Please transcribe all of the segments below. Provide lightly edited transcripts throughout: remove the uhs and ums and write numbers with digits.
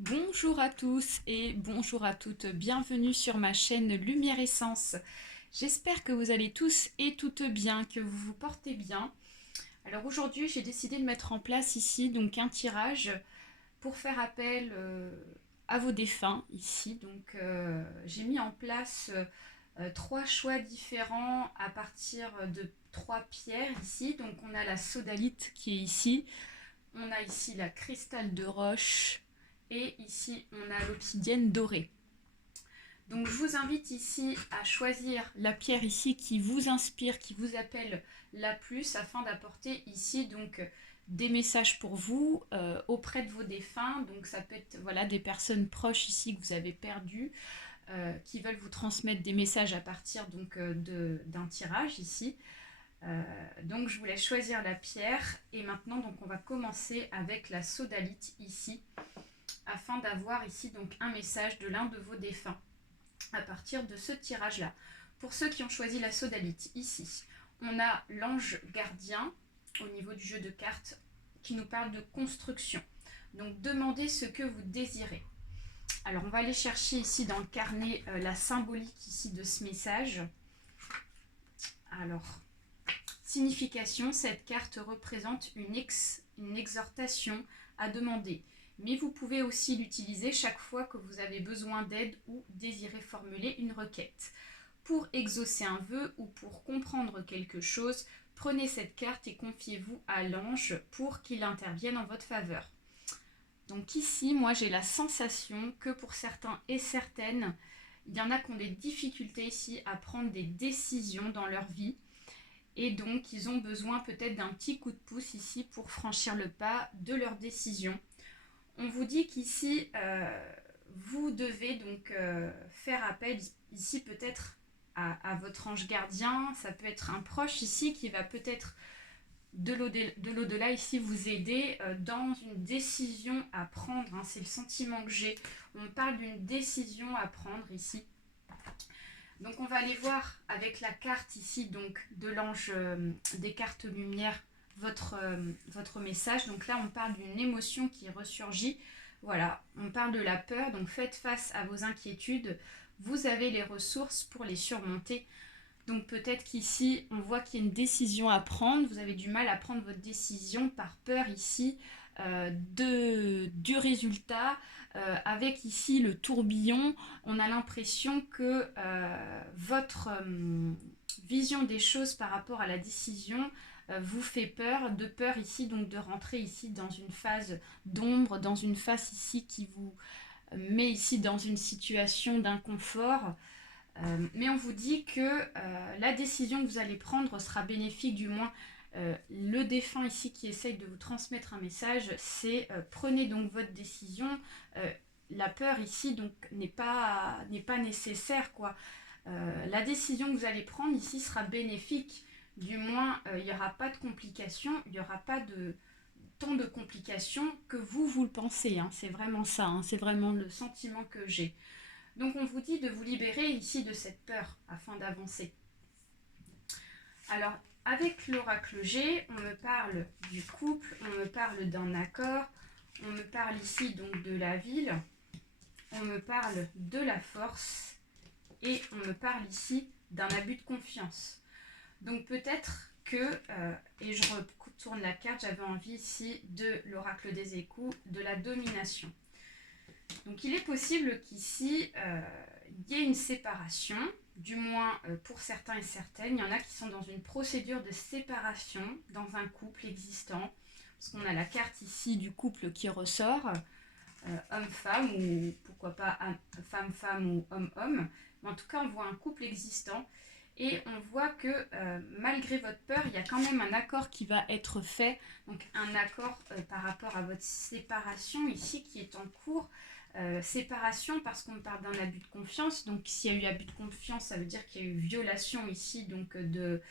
Bonjour à tous et bonjour à toutes, bienvenue sur ma chaîne Lumière Essence. J'espère que vous allez tous et toutes bien, que vous vous portez bien. Alors aujourd'hui j'ai décidé de mettre en place ici donc un tirage pour faire appel à vos défunts ici. Donc j'ai mis en place trois choix différents à partir de trois pierres ici. Donc on a la sodalite qui est ici, on a ici la cristal de roche et ici on a l'obsidienne dorée. Donc je vous invite ici à choisir la pierre ici qui vous inspire, qui vous appelle la plus afin d'apporter ici donc des messages pour vous auprès de vos défunts. Donc ça peut être voilà, des personnes proches ici que vous avez perdues qui veulent vous transmettre des messages à partir donc d'un tirage ici. Donc je vous laisse choisir la pierre et maintenant donc on va commencer avec la sodalite ici afin d'avoir ici donc un message de l'un de vos défunts à partir de ce tirage là. Pour ceux qui ont choisi la sodalite ici, on a l'ange gardien au niveau du jeu de cartes qui nous parle de construction. Donc demandez ce que vous désirez. Alors on va aller chercher ici dans le carnet la symbolique ici de ce message. Alors signification, cette carte représente une exhortation à demander, mais vous pouvez aussi l'utiliser chaque fois que vous avez besoin d'aide ou désirez formuler une requête. Pour exaucer un vœu ou pour comprendre quelque chose, prenez cette carte et confiez-vous à l'ange pour qu'il intervienne en votre faveur. Donc ici, moi j'ai la sensation que pour certains et certaines, il y en a qui ont des difficultés ici à prendre des décisions dans leur vie. Et donc, ils ont besoin peut-être d'un petit coup de pouce ici pour franchir le pas de leur décision. On vous dit qu'ici, vous devez donc faire appel ici peut-être à votre ange gardien. Ça peut être un proche ici qui va peut-être de l'au-delà ici vous aider dans une décision à prendre. Hein. C'est le sentiment que j'ai. On parle d'une décision à prendre ici. Donc on va aller voir avec la carte ici donc de l'ange des cartes lumière votre message. Donc là on parle d'une émotion qui ressurgit. Voilà, on parle de la peur. Donc faites face à vos inquiétudes. Vous avez les ressources pour les surmonter. Donc peut-être qu'ici on voit qu'il y a une décision à prendre. Vous avez du mal à prendre votre décision par peur ici du résultat. Avec ici le tourbillon, on a l'impression que votre vision des choses par rapport à la décision vous fait peur, de peur ici donc de rentrer ici dans une phase d'ombre, dans une phase ici qui vous met ici dans une situation d'inconfort. Mais on vous dit que la décision que vous allez prendre sera bénéfique, du moins le défunt ici qui essaye de vous transmettre un message, c'est prenez donc votre décision. La peur ici donc n'est pas nécessaire quoi. La décision que vous allez prendre ici sera bénéfique. Du moins, il n'y aura pas de complications, il n'y aura pas de tant de complications que vous le pensez. Hein. C'est vraiment ça, hein. C'est vraiment le sentiment que j'ai. Donc on vous dit de vous libérer ici de cette peur afin d'avancer. Alors avec l'oracle G, on me parle du couple, on me parle d'un accord, on me parle ici donc de la ville, on me parle de la force et on me parle ici d'un abus de confiance. Donc peut-être que, et je retourne la carte, j'avais envie ici de l'oracle des échos, de la domination. Donc il est possible qu'ici, il y ait une séparation, du moins pour certains et certaines. Il y en a qui sont dans une procédure de séparation dans un couple existant. Parce qu'on a la carte ici du couple qui ressort, homme-femme ou pourquoi pas femme-femme ou homme-homme. Mais en tout cas, on voit un couple existant. Et on voit que malgré votre peur, il y a quand même un accord qui va être fait. Donc un accord par rapport à votre séparation ici qui est en cours. Séparation parce qu'on parle d'un abus de confiance. Donc s'il y a eu abus de confiance, ça veut dire qu'il y a eu violation ici donc de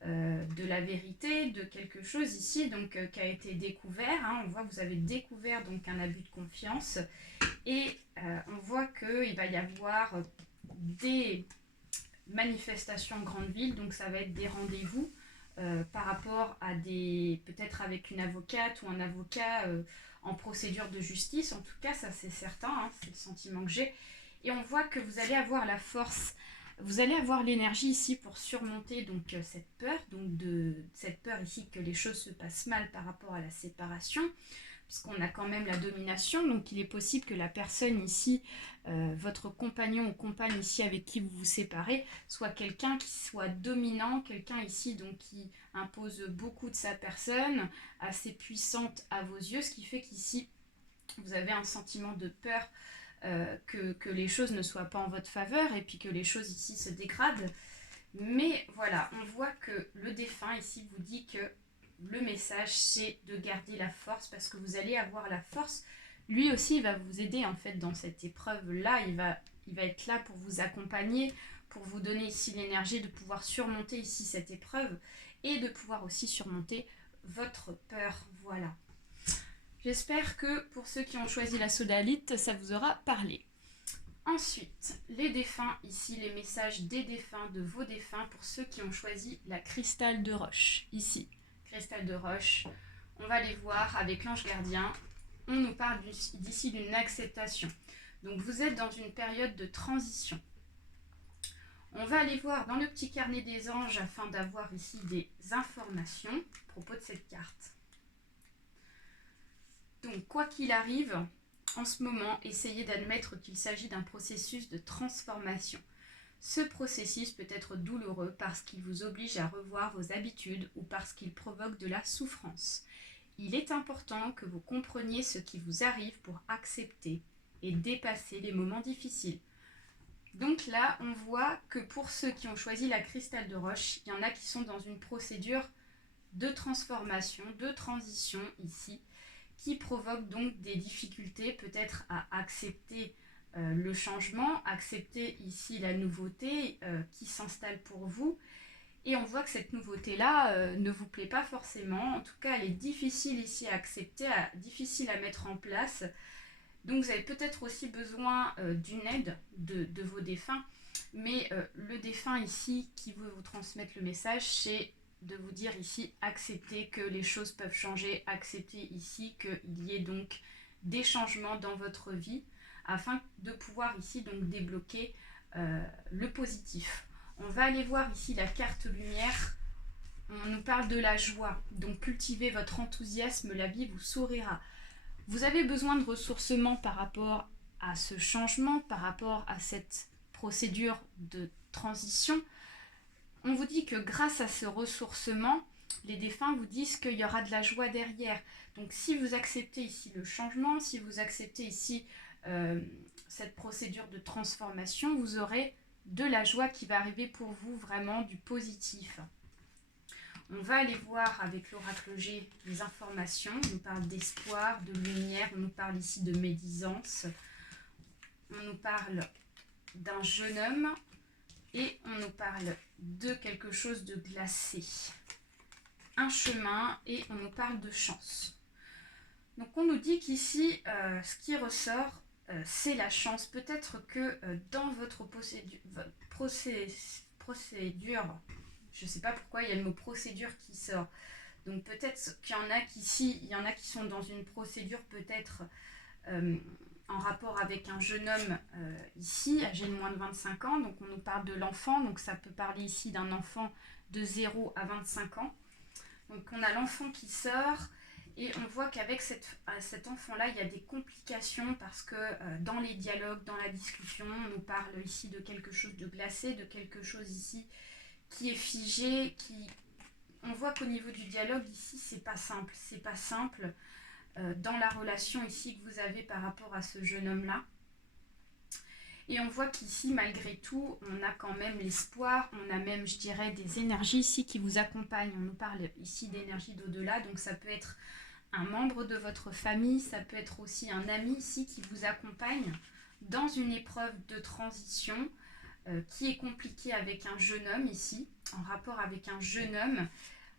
la vérité, de quelque chose ici donc qui a été découvert. Hein. On voit que vous avez découvert donc un abus de confiance et on voit qu'il va y avoir des manifestations en grande ville, donc ça va être des rendez-vous par rapport à des, peut-être avec une avocate ou un avocat en procédure de justice. En tout cas, ça c'est certain, hein, c'est le sentiment que j'ai. Et on voit que vous allez avoir la force, vous allez avoir l'énergie ici pour surmonter donc cette peur, cette peur ici que les choses se passent mal par rapport à la séparation, puisqu'on a quand même la domination, donc il est possible que la personne ici, votre compagnon ou compagne ici avec qui vous vous séparez, soit quelqu'un qui soit dominant, quelqu'un ici donc qui impose beaucoup de sa personne, assez puissante à vos yeux, ce qui fait qu'ici vous avez un sentiment de peur que les choses ne soient pas en votre faveur et puis que les choses ici se dégradent. Mais voilà, on voit que le défunt ici vous dit que le message c'est de garder la force parce que vous allez avoir la force. Lui aussi il va vous aider en fait dans cette épreuve là, il va être là pour vous accompagner, pour vous donner ici l'énergie de pouvoir surmonter ici cette épreuve et de pouvoir aussi surmonter votre peur. Voilà. J'espère que pour ceux qui ont choisi la sodalite, ça vous aura parlé. Ensuite, les défunts, ici les messages des défunts, de vos défunts, pour ceux qui ont choisi la cristal de roche. Ici, cristal de roche, on va les voir avec l'ange gardien. On nous parle d'ici d'une acceptation. Donc vous êtes dans une période de transition. On va aller voir dans le petit carnet des anges afin d'avoir ici des informations à propos de cette carte. Donc quoi qu'il arrive, en ce moment, essayez d'admettre qu'il s'agit d'un processus de transformation. Ce processus peut être douloureux parce qu'il vous oblige à revoir vos habitudes ou parce qu'il provoque de la souffrance. Il est important que vous compreniez ce qui vous arrive pour accepter et dépasser les moments difficiles. Donc là, on voit que pour ceux qui ont choisi la cristal de roche, il y en a qui sont dans une procédure de transformation, de transition ici, qui provoque donc des difficultés peut-être à accepter le changement, accepter ici la nouveauté qui s'installe pour vous. Et on voit que cette nouveauté-là ne vous plaît pas forcément. En tout cas, elle est difficile ici à accepter, difficile à mettre en place. Donc vous avez peut-être aussi besoin d'une aide de vos défunts. Mais le défunt ici qui veut vous transmettre le message, c'est de vous dire ici, accepter que les choses peuvent changer, accepter ici qu'il y ait donc des changements dans votre vie, afin de pouvoir ici donc débloquer le positif. On va aller voir ici la carte lumière. On nous parle de la joie, donc cultivez votre enthousiasme, la vie vous sourira. Vous avez besoin de ressourcement par rapport à ce changement, par rapport à cette procédure de transition. On vous dit que grâce à ce ressourcement, les défunts vous disent qu'il y aura de la joie derrière. Donc si vous acceptez ici le changement, si vous acceptez ici cette procédure de transformation, vous aurez de la joie qui va arriver pour vous, vraiment du positif. On va aller voir avec l'oracle G les informations. On nous parle d'espoir, de lumière, on nous parle ici de médisance. On nous parle d'un jeune homme et on nous parle de quelque chose de glacé. Un chemin et on nous parle de chance. Donc on nous dit qu'ici, ce qui ressort, c'est la chance. Peut-être que dans votre procédure, je ne sais pas pourquoi il y a le mot procédure qui sort. Donc peut-être qu'il y en a il y en a qui sont dans une procédure peut-être en rapport avec un jeune homme ici, âgé de moins de 25 ans. Donc on nous parle de l'enfant, donc ça peut parler ici d'un enfant de 0 à 25 ans. Donc on a l'enfant qui sort et on voit qu'avec cet enfant-là, il y a des complications parce que dans les dialogues, dans la discussion, on nous parle ici de quelque chose de glacé, de quelque chose ici qui est figé, on voit qu'au niveau du dialogue ici, c'est pas simple dans la relation ici que vous avez par rapport à ce jeune homme-là. Et on voit qu'ici, malgré tout, on a quand même l'espoir, on a même, je dirais, des énergies ici qui vous accompagnent. On nous parle ici d'énergie d'au-delà, donc ça peut être un membre de votre famille, ça peut être aussi un ami ici qui vous accompagne dans une épreuve de transition qui est compliquée avec un jeune homme ici, en rapport avec un jeune homme.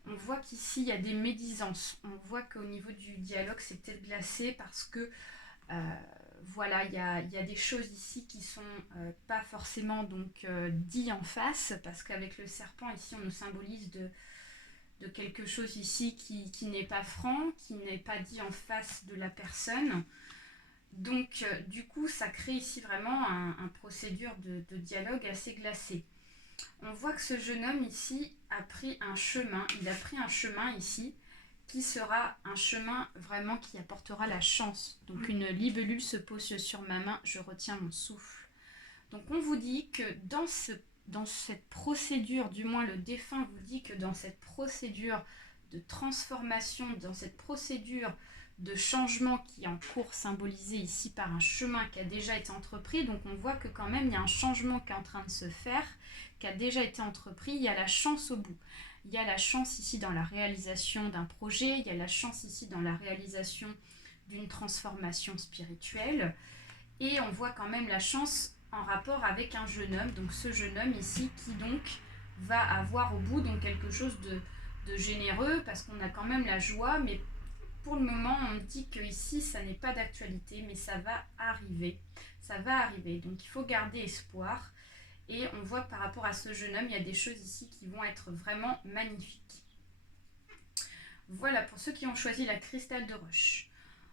On voit qu'ici, il y a des médisances. On voit qu'au niveau du dialogue, c'est peut-être glacé parce que voilà, il y a des choses ici qui sont pas forcément donc dites en face, parce qu'avec le serpent ici on nous symbolise de quelque chose ici qui n'est pas franc, qui n'est pas dit en face de la personne. Donc, du coup, ça crée ici vraiment un procédure de dialogue assez glacé. On voit que ce jeune homme ici a pris un chemin, il a pris un chemin ici qui sera un chemin vraiment qui apportera la chance. Donc une libellule se pose sur ma main, je retiens mon souffle. Donc on vous dit que dans cette procédure, du moins le défunt vous dit que dans cette procédure de transformation, dans cette procédure de changement qui est en cours, symbolisé ici par un chemin qui a déjà été entrepris, donc on voit que quand même il y a un changement qui est en train de se faire, qui a déjà été entrepris, il y a la chance au bout. Il y a la chance ici dans la réalisation d'un projet, il y a la chance ici dans la réalisation d'une transformation spirituelle, et on voit quand même la chance en rapport avec un jeune homme, donc ce jeune homme ici qui donc va avoir au bout donc quelque chose de généreux, parce qu'on a quand même la joie, mais pour le moment on dit que ici ça n'est pas d'actualité, mais ça va arriver, donc il faut garder espoir. Et on voit que par rapport à ce jeune homme, il y a des choses ici qui vont être vraiment magnifiques. Voilà pour ceux qui ont choisi la cristal de roche.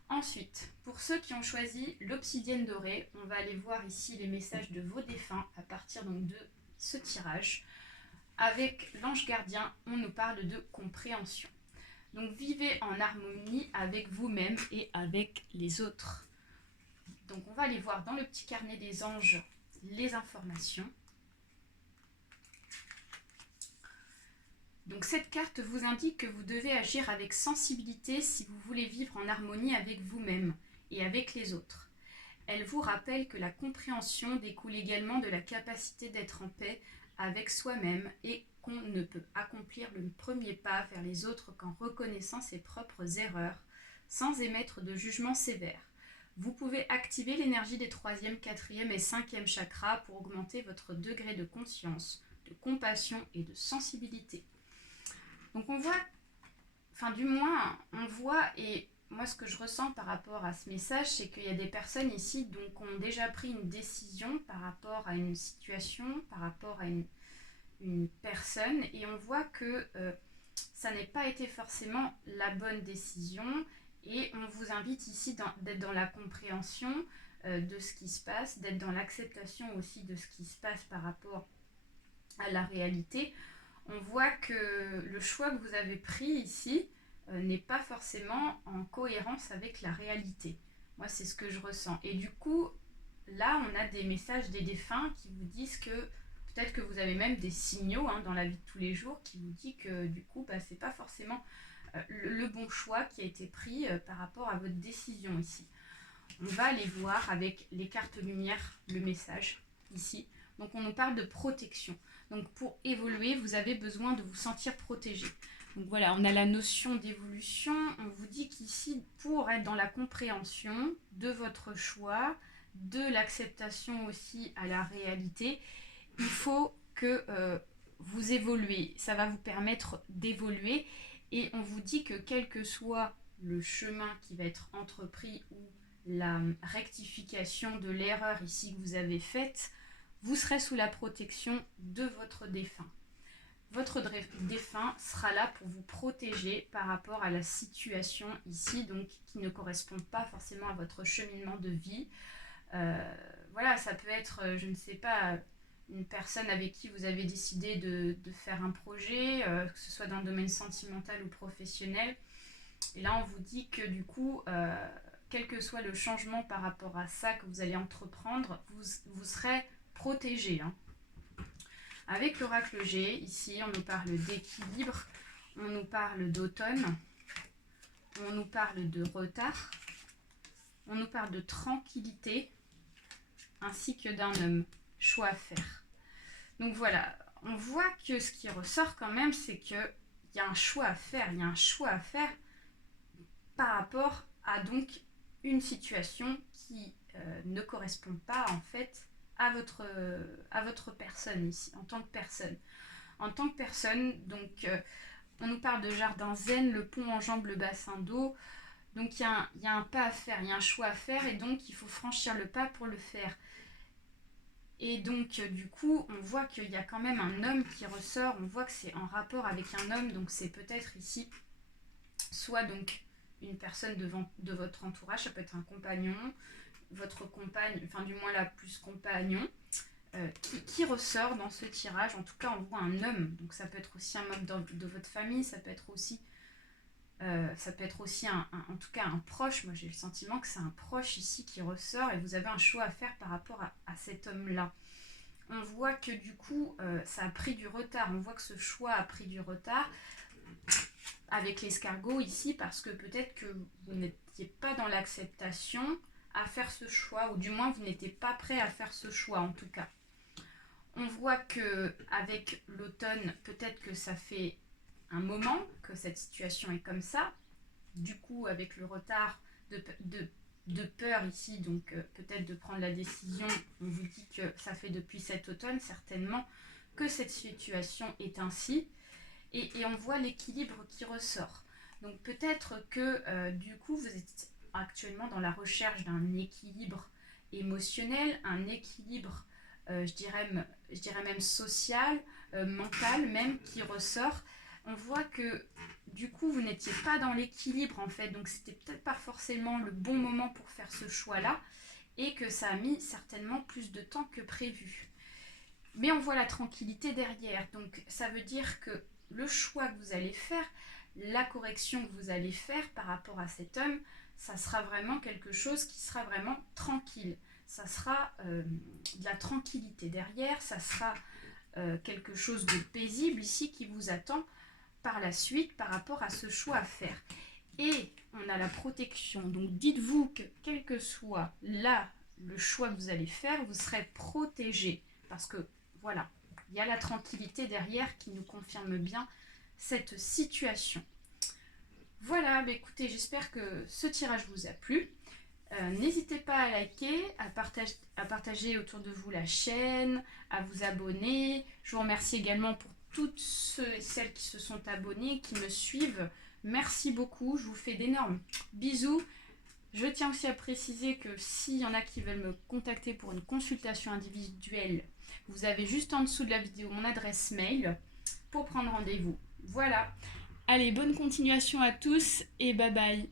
Ensuite, pour ceux qui ont choisi l'obsidienne dorée, on va aller voir ici les messages de vos défunts à partir donc de ce tirage. Avec l'ange gardien, on nous parle de compréhension. Donc vivez en harmonie avec vous-même et avec les autres. Donc on va aller voir dans le petit carnet des anges les informations. Donc cette carte vous indique que vous devez agir avec sensibilité si vous voulez vivre en harmonie avec vous-même et avec les autres. Elle vous rappelle que la compréhension découle également de la capacité d'être en paix avec soi-même et qu'on ne peut accomplir le premier pas vers les autres qu'en reconnaissant ses propres erreurs, sans émettre de jugement sévère. Vous pouvez activer l'énergie des 3e, 4e et 5e chakras pour augmenter votre degré de conscience, de compassion et de sensibilité. Donc on voit, enfin du moins on voit, et moi ce que je ressens par rapport à ce message, c'est qu'il y a des personnes ici donc, qui ont déjà pris une décision par rapport à une situation, par rapport à une personne, et on voit que ça n'a pas été forcément la bonne décision, et on vous invite ici d'être dans la compréhension de ce qui se passe, d'être dans l'acceptation aussi de ce qui se passe par rapport à la réalité. On voit que le choix que vous avez pris ici n'est pas forcément en cohérence avec la réalité. Moi, c'est ce que je ressens. Et du coup, là, on a des messages des défunts qui vous disent que peut-être que vous avez même des signaux dans la vie de tous les jours qui vous disent que du coup, c'est pas forcément le bon choix qui a été pris par rapport à votre décision ici. On va aller voir avec les cartes lumière le message ici. Donc on nous parle de protection. Donc pour évoluer, vous avez besoin de vous sentir protégé. Donc voilà, on a la notion d'évolution. On vous dit qu'ici, pour être dans la compréhension de votre choix, de l'acceptation aussi à la réalité, il faut que vous évoluez. Ça va vous permettre d'évoluer. Et on vous dit que quel que soit le chemin qui va être entrepris ou la rectification de l'erreur ici que vous avez faite, vous serez sous la protection de votre défunt. Votre défunt sera là pour vous protéger par rapport à la situation ici, donc qui ne correspond pas forcément à votre cheminement de vie. Voilà, ça peut être, je ne sais pas, une personne avec qui vous avez décidé de faire un projet, que ce soit dans le domaine sentimental ou professionnel. Et là, on vous dit que du coup, quel que soit le changement par rapport à ça que vous allez entreprendre, vous serez protégé. Avec l'oracle G, ici, on nous parle d'équilibre, on nous parle d'automne, on nous parle de retard, on nous parle de tranquillité, ainsi que d'un homme. Choix à faire. Donc voilà, on voit que ce qui ressort quand même, c'est qu'il y a un choix à faire. Il y a un choix à faire par rapport à donc une situation qui ne correspond pas en fait à votre personne ici, en tant que personne. En tant que personne, donc on nous parle de jardin zen, le pont enjambe le bassin d'eau. Donc il y a un pas à faire, il y a un choix à faire et donc il faut franchir le pas pour le faire. Et donc, du coup, on voit qu'il y a quand même un homme qui ressort. On voit que c'est en rapport avec un homme. Donc, c'est peut-être ici, soit donc une personne de votre entourage. Ça peut être un compagnon, votre compagne, enfin du moins la plus compagnon, qui ressort dans ce tirage. En tout cas, on voit un homme. Donc, ça peut être aussi un membre de votre famille. Ça peut être aussi en tout cas un proche. Moi j'ai le sentiment que c'est un proche ici qui ressort et vous avez un choix à faire par rapport à cet homme-là. On voit que du coup ça a pris du retard, on voit que ce choix a pris du retard avec l'escargot ici parce que peut-être que vous n'étiez pas dans l'acceptation à faire ce choix, ou du moins vous n'étiez pas prêt à faire ce choix en tout cas. On voit que avec l'automne, peut-être que ça fait un moment que cette situation est comme ça. Du coup, avec le retard de peur ici, donc peut-être de prendre la décision, on vous dit que ça fait depuis cet automne certainement que cette situation est ainsi. Et on voit l'équilibre qui ressort. Donc peut-être que du coup, vous êtes actuellement dans la recherche d'un équilibre émotionnel, un équilibre, je dirais même social, mental même, qui ressort. On voit que du coup, vous n'étiez pas dans l'équilibre en fait, donc c'était peut-être pas forcément le bon moment pour faire ce choix-là, et que ça a mis certainement plus de temps que prévu. Mais on voit la tranquillité derrière, donc ça veut dire que le choix que vous allez faire, la correction que vous allez faire par rapport à cet homme, ça sera vraiment quelque chose qui sera vraiment tranquille. Ça sera de la tranquillité derrière, ça sera quelque chose de paisible ici qui vous attend par la suite par rapport à ce choix à faire. Et on a la protection. Donc dites-vous que quel que soit là le choix que vous allez faire, vous serez protégé. Parce que voilà, il y a la tranquillité derrière qui nous confirme bien cette situation. Voilà, bah écoutez, j'espère que ce tirage vous a plu. N'hésitez pas à liker, à partager autour de vous la chaîne, à vous abonner. Je vous remercie également pour toutes ceux et celles qui se sont abonnés, qui me suivent. Merci beaucoup, je vous fais d'énormes bisous. Je tiens aussi à préciser que s'il y en a qui veulent me contacter pour une consultation individuelle, vous avez juste en dessous de la vidéo mon adresse mail pour prendre rendez-vous. Voilà. Allez, bonne continuation à tous et bye bye.